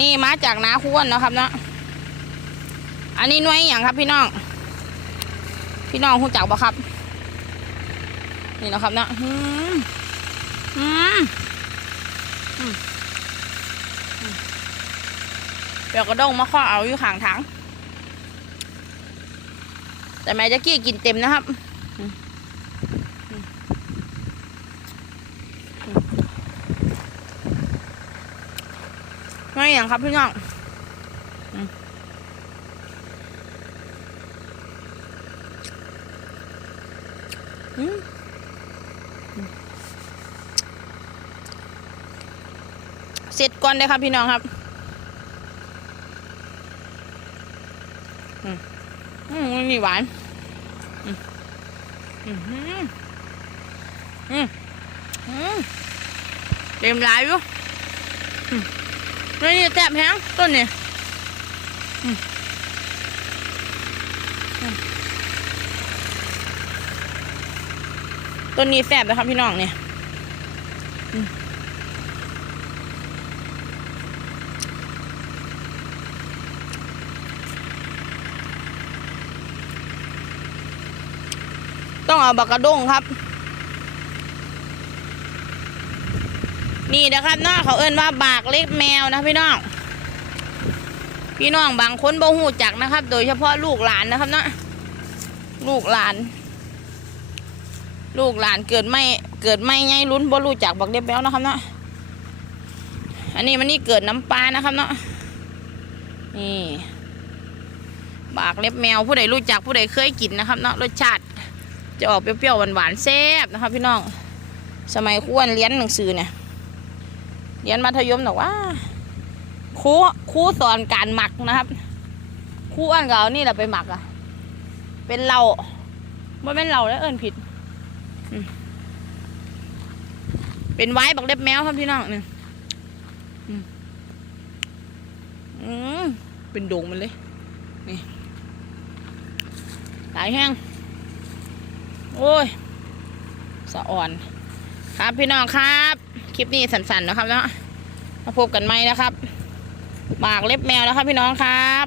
นี่มาจากนาคุ้นนะครับเนาะอันนี้น่วยอย่างครับพี่น้อง พี่น้องหูจักบ่ครับ นี่นะครับเนาะอืมอืมอืมอืมเปียกกระด้งมาข้อเอาอยู่ข้างถังแต่แม่จะกี้กินเต็มนะครับอืมอืมอืม ไม่อย่างครับพี่น้องเสร็จก่อนเลยครับพี่น้องครับอืมอืมนี่หวานอืมอืมอืมอืมอืมเต็มหลายอยู่อืม นี่แซ่บแฮงต้นนี่ต้นนี้แซ่บนะครับพี่น้องเนี่ยต้องเอาบักกระด้งครับ นี่นะครับเนาะเขาเอิ้นว่าบากเล็กแมวนะพี่น้อง พี่น้องบางคนบ่หูจักนะครับ โดยเฉพาะลูกหลานนะครับเนาะลูกหลาน ลูกหลานเกิดไม่เกิดไม่ไงลุ้นบ่รู้จักบักเล็กแมวนะครับเนาะอันนี้มันนี่เกิดน้ำปลานะครับเนาะนี่บากเล็บแมวผู้ใดรู้จักผู้ใดเคยกินนะครับเนาะรสชาติจะออกเปรี้ยวๆหวานๆแซ่บนะครับ พี่น้อง สมัยครูอันเรียนหนังสือเนี่ย เรียนมัธยมบอกว่าครูครูสอนการหมักนะครับครูอันก็เอานี่แหละไปหมักอะเป็นเราไม่เป็นเราแล้วเอินผิด เป็นไว้บักเล็บแมวครับพี่น้องนี่อืมอืมเป็นโด่งมันเลย นี่หลายแห้ง โอ้ย สะอ่อน ครับพี่น้องครับ คลิปนี้สั้นๆนะครับเนาะมาพบกันไหมนะครับหมากเล็บแมวนะครับพี่น้องครับ